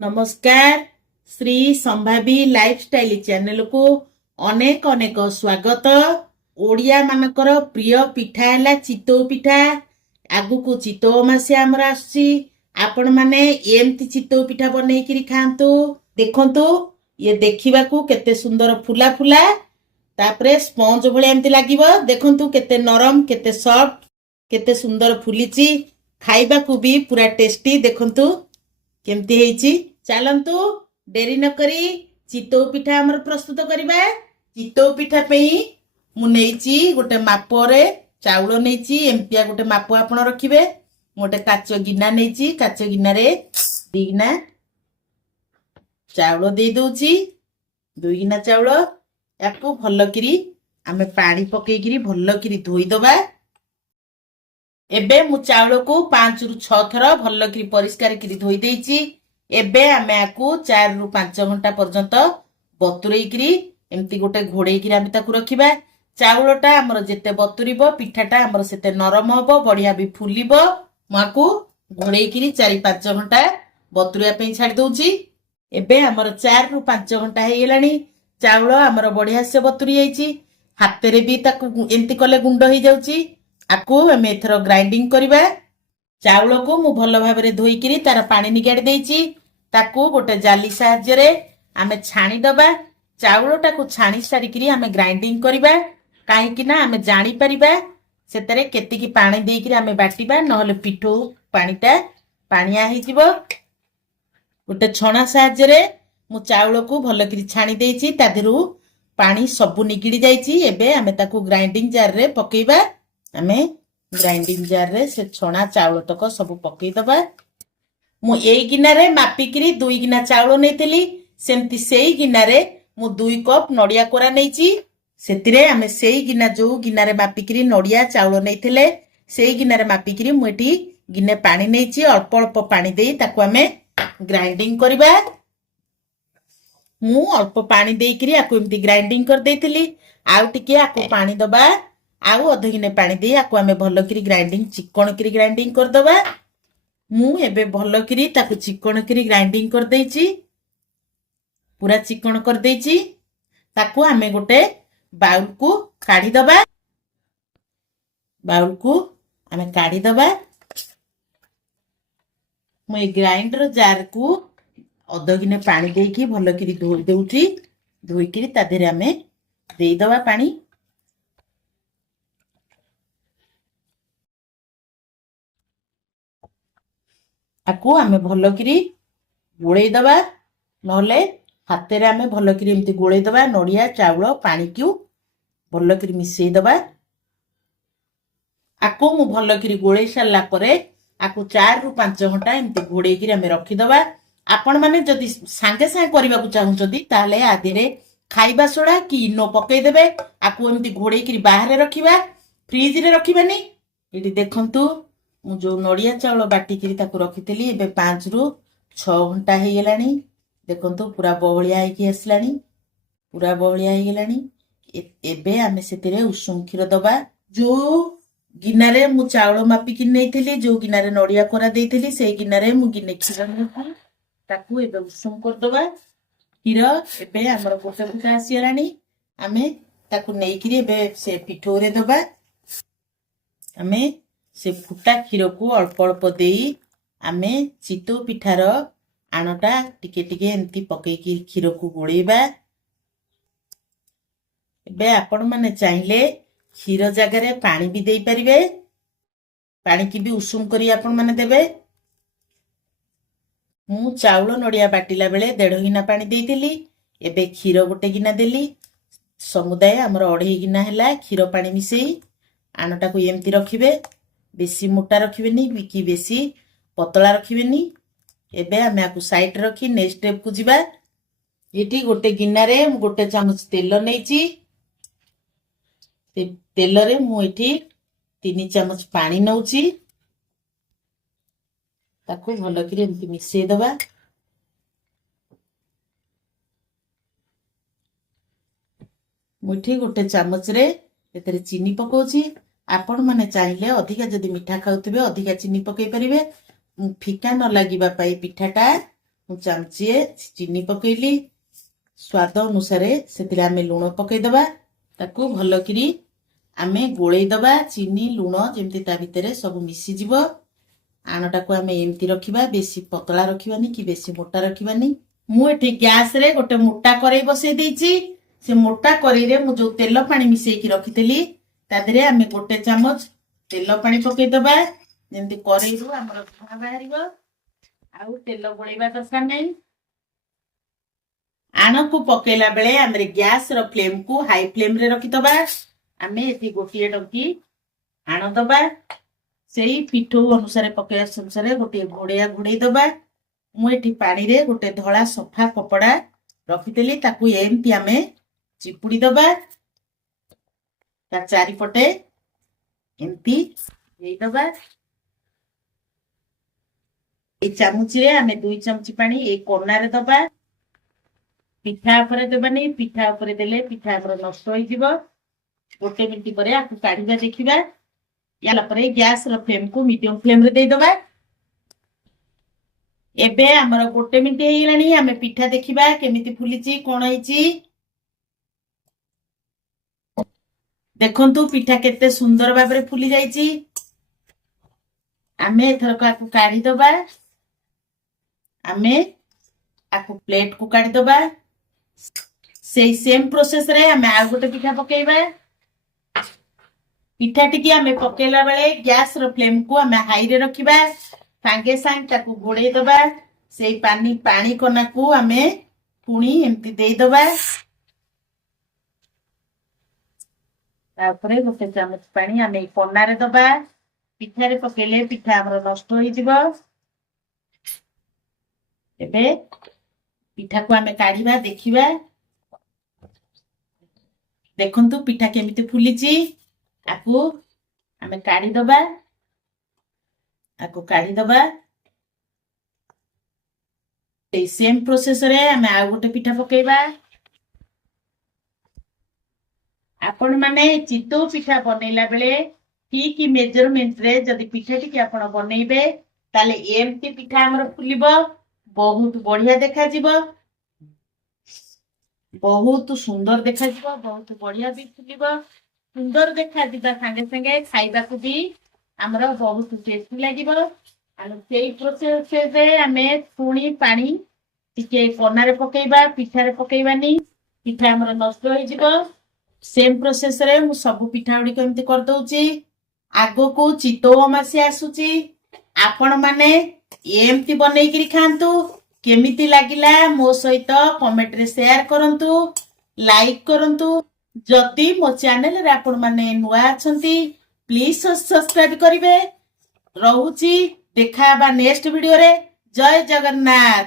नमस्कार। Shri संभावी lifestyle channel को अनेक अनेक स्वागत। ओडिया मानकर प्रिय पिठा है चितौ पिठा। आगु को चितौ अमास्या आमर आसुची। आपण माने एमती चितौ पिठा बनै किरी खांतु। देखंतु ये देखिबा को केते सुंदर फुला फुला तापरे स्पंज भले एमती लागिबो। देखंतु केते नरम केते सॉफ्ट केते सुंदर फुलीची। खाइबा को भी पूरा टेस्टी। देखंतु केमती हेची। चलतु डेरी न करी चितौ पिठा हमर प्रस्तुत करिबा। चितौ पिठा पे मु नेची गोटे माप रे चाउल नेची एमपिया गोटे माप आपण रखिबे। मोटे काचो गिना नेची काचो गिना रे दीना चाउल दे दोची। दुई गिना चाउल याकू भल्ल किरी आमे पानी पके किरी भल्ल किरी धोई दबा। एबे मु चाउल को 5 रु 6 थर भल्ल किरी परिष्कार किरी धोई देची। एबे आमे आकू 4 रु 5 घंटा पर्यंत बतुरई किरी एमती गोटे घोड़े किरी आमे ताकू रखिबा। चाउलटा हमर जेते बतुरिबो पिठाटा हमर सेते नरम होबो बढ़िया भी फुलिबो। माकू घोड़े किरी 4-5 घंटा बतुरिया पे छाड़ दोची। एबे हमर 4 रु 5 घंटा हे गेलानी। चाउल हमर बढ़िया से बतुरी जाईची। हाथ रे भी ताकू एमती कले गुंड हो जाउची। आकू हमें एथरो ग्राइंडिंग करिबा। चाउल को मु भल भाबरे धोई किरी तार पानी निगाड़ी देची। ताकू गोटे जाली साहाय्य रे आमे छाणी दबा। चाउलटा को छाणी सारी किरी आमे ग्राइंडिंग करिबा। काहे कि ना आमे जानि परिबा सेतरे केति की पानी देई किरी आमे बाटिबा नहले पिठो पानीटा पानिया हे जिवो। गोटे छणा साहाय्य रे मु चाउल को भल किरी छाणी देची। तादेरु पानी सबु निगिड़ी जाईची। एबे आमे ताकू ग्राइंडिंग जार रे पकेइबा। आमे ग्राइंडिंग जार रे से छणा चाउल तक सब पकेइ दबा। मु एई गिना रे मापी किरी 2 गिना चाउल नेतिली। सेमती सेई गिना रे मु 2 कप नडिया कोरा नेची। सेतिरे आमे सेई गिना जो गिना रे मापी किरी नडिया चाउल नेथिले सेई गिना रे मापी किरी मु एठी गिने पानी नेची। अल्प अल्प पानी देई ताकू आमे ग्राइंडिंग करिबा। मु अल्प पानी देई किरी आकू एमती ग्राइंडिंग कर देइथिली। आउ टिके आकू पानी दबा। आउ अध गिने पानी देई आकू आमे भल किरी ग्राइंडिंग चिकन किरी ग्राइंडिंग कर दबा। मु एबे भल किरी ताकू चिकन किरी ग्राइंडिंग कर देइची। पूरा चिकन कर देइची। ताकू आमे गोटे बाउल को काढी दबा। बाउल को आमे काढी दबा। मु ए ग्राइंडर जार को अध गिने पानी देई की भल किरी धोई देउची। धोई किरी ता देरे आमे देई दबा पानी। आकू आमे भल किरी गोळेई दबा नहले हाथ रे आमे भल किरी एमती गोळेई दबा। नडिया चाउल पानी को भल किरी मिसेई दबा। आकू मु भल किरी गोळेई सारला परे आकू 4 रु 5 घंटा एमती घोड़े किरी आमे रखी दबा। आपण माने जदी सांगे सांगे करबा को चाहुचदी ताले आदि रे खाइबा सोडा कि इनो पकेई देबे। आकू एमती घोड़े किरी बाहर रखिबा फ्रिज रे रखिबानी। एटी देखंतु मु जो नडिया चाउल बाटी किरी ताकू रखितली एबे 5 रु 6 घंटा हे गेलानी। देखंतु पूरा बहलिया हे कि आसलानी। पूरा बहलिया हे गेलानी। एबे आमे सेतिरे उषुम खीर दबा। जो गिना रे मु चाउल मापी कि नेथिली जो गिना रे नडिया कोरा देइथिली सेई गिना रे मु गिने खीर नेथि ताकू एबे उषुम कर दबा। खीर एबे हमर गोटे फुटा आसीरानी। आमे ताकू नेई किरी एबे से पिठो रे दबा। आमे से फुटा खीर को अल्प अल्प देई आमे चितौ पिठार आणटा टिके टिके एमती पके की खीर को गोळेबा। एबे आपण माने चाहिले खीर जगह रे पानी भी देई परिबे। पानी की भी उषुम करी आपण माने देबे। मु चाउल नडिया बाटिला बेले 1.5 गिना पानी देइतिली। एबे खीर गोटे गिना देली। समुदाय हमर 2.5 गिना हैला खीर पानी मिसेई आणटा को एमती रखिबे। बेसी मोटा रखिबेनी कि बेसी पतला रखिबेनी। एबे आमे आकू साइड रखी नेक्स्ट स्टेप को जिबा। एटी गोटे गिना रे मु गोटे चामच तेल नेची। तेल रे मु एटी 3 चामच पानी नउची। ताकू भल किरी एमती मिसेई दबा। मुठी गोटे चामच रे एतरे चीनी पकोची। आपण माने चाहिले अधिका जदी मिठा खाउतबे अधिका चीनी पकेई परिबे। फिका न लागिबा पाई पिठाटा ମୁଁ ଚାମଚିଏ ଚିନି ପକେଇଲି। ସ୍ୱାଦ ଅନୁସାରେ ସେଥିରେ ଆମେ ଲୁଣ ପକେଇଦବା। ତାକୁ ଭଲକିରି ଆମେ ଗୋଳେଇଦବା। ଚିନି ଲୁଣ ଯେମିତି ତା ଭିତରେ ସବୁ ମିଶିଯିବ। ଆଣଟାକୁ ଆମେ ଏମିତି ରଖିବା, ବେଶୀ ପତଳା ରଖିବାନି କି ବେଶୀ ମୋଟା ରଖିବାନି। ମୁଁ ଏଠି ଗ୍ୟାସରେ ଗୋଟେ ମୋଟା କରେଇ ବସେଇ ଦେଇଛି। ସେ ମୋଟା କରେଇରେ ମୁଁ ଯୋଉ ତେଲ ପାଣି ମିଶେଇକି ରଖିଥିଲି ତା ଦେହରେ ଆମେ 1 ଚାମଚ ତେଲ ପାଣି ପକେଇଦବା, ଯେମିତି କରେଇରୁ ଆମର ଧୂଆଁ ବାହାରିବ। ଆଉ ତେଲ ଗୋଳେଇବା ଦରକାର ନାହିଁ। ଆଣକୁ ପକେଇଲା ବେଳେ ଆମେ ଗ୍ୟାସର ଫ୍ଲେମକୁ ହାଇ ଫ୍ଲେମରେ ରଖିଦବା। ଆମେ ଏଠି ଗୋଟିଏ ଡଙ୍କି ଆଣ ଦବା। ସେଇ ପିଠଉ ଅନୁସାରେ ପକେଇବା ଅନୁସାରେ ଗୋଟିଏ ଘୋଡେଇଆ ଘୋଡେଇ ଦବା। ମୁଁ ଏଠି ପାଣିରେ ଗୋଟେ ଧଳା ସଫା କପଡା ରଖିଥିଲି, ତାକୁ ଏମିତି ଆମେ ଚିପୁଡି ଦବା। ତା ଚାରିପଟେ ଏମିତି ଦେଇଦବା। এই ଚାମଚରେ ଆମେ 2 ଚାମଚ ପାଣି ଏଇ କନାରେ ଦବା। ପିଠା ଉପରେ ଦେବାନି, ପିଠା ଉପରେ ଦେଲେ ପିଠା ଆମର ନଷ୍ଟ ହେଇଯିବ। 1 ମିନିଟ ପରେ ଆକୁ କାଢିବା ଦେଖିବା। ୟାଲା ପରେ ଗ୍ୟାସର ଫ୍ଲେମକୁ ମିଡିୟମ ଫ୍ଲେମରେ ଦେଇଦବା। ଏବେ ଆମର 1 ମିନିଟ ହେଇଗଲାଣି। ଆମେ ପିଠା ଦେଖିବା କେମିତି ଫୁଲିଛି, କଣ ହେଇଛି। ଦେଖନ୍ତୁ ପିଠା କେତେ ସୁନ୍ଦର ଭାବରେ ଫୁଲି ଯାଇଛି। ଆମେ ଏଥରକ ଆକୁ କାଢିଦବା। ଆମେ ଆକୁ ପ୍ଲେଟକୁ କାଢିଦବା। ସେଇ ସେମ ପ୍ରୋସେସରେ ଆମେ ଆଉ ଗୋଟେ ପିଠା ପକେଇବା। ପିଠାଟିକି ଆମେ ପକେଇଲା ବେଳେ ଗ୍ୟାସର ଫ୍ଲେମକୁ ଆମେ ହାଇରେ ରଖିବା। ସାଙ୍ଗେ ସାଙ୍ଗେ ତାକୁ ଘୋଡେଇ ଦବା। ସେଇ ପାଣି କନାକୁ ଆମେ ପୁଣି ଏମିତି ଦେଇଦବା। ତାପରେ 1 ଚାମଚ ପାଣି ଆମେ ଏଇ କନାରେ ଦବା। ପିଠାରେ ପକେଇଲେ ପିଠା ଆମର ନଷ୍ଟ ହେଇଯିବ। ଏବେ ପିଠାକୁ ଆମେ କାଢିବା ଦେଖିବା। ଦେଖନ୍ତୁ ପିଠା କେମିତି ଫୁଲିଛି। ଆକୁ ଆମେ କାଢିଦବା। ସେଇ ସେମ ପ୍ରୋସେସରେ ଆମେ ଆଉ ଗୋଟେ ପିଠା ପକେଇବା। ଆପଣ ମାନେ ଚିତଉ ପିଠା ବନେଇଲା ବେଳେ ଠିକ ମେଜରମେଣ୍ଟରେ ଯଦି ପିଠାଟିକି ଆପଣ ବନେଇବେ ତାହେଲେ ଏମିତି ପିଠା ଆମର ଫୁଲିବ। ବହୁତ ବଢିଆ ଦେଖାଯିବ, ବହୁତ ସୁନ୍ଦର ଦେଖାଯିବ, ବହୁତ ବଢିଆ ବି ଫୁଲିବ। ସୁନ୍ଦର ଦେଖାଯିବା ସାଙ୍ଗେ ସାଙ୍ଗେ ଖାଇବାକୁ ବି ଆମର ବହୁତ ଟେଷ୍ଟି ଲାଗିବ। ଆଉ ସେଇ ପ୍ରୋସେସରେ ଆମେ ପୁଣି ପାଣି ଟିକେ କନାରେ ପକେଇବା, ପିଠାରେ ପକେଇବାନି, ପିଠା ଆମର ନଷ୍ଟ ହେଇଯିବ। ସେମ ପ୍ରୋସେସରେ ମୁଁ ସବୁ ପିଠା ଗୁଡିକ ଏମିତି କରିଦଉଛି। ଆଗକୁ ଚିତଉ ଅମାବାସ୍ୟା ଆସୁଛି। ଆପଣ ମାନେ ଏମିତି ବନେଇକିରି ଖାଆନ୍ତୁ। କେମିତି ଲାଗିଲା ମୋ ସହିତ କମେଣ୍ଟରେ ସେୟାର କରନ୍ତୁ, ଲାଇକ୍ କରନ୍ତୁ। ଯଦି ମୋ ଚ୍ୟାନେଲରେ ଆପଣ ମାନେ ନୂଆ ଅଛନ୍ତି ପ୍ଲିଜ ସବସ୍କ୍ରାଇବ କରିବେ। ରହୁଛି, ଦେଖା ହେବା ନେକ୍ସଟ ଭିଡିଓରେ। ଜୟ ଜଗନ୍ନାଥ।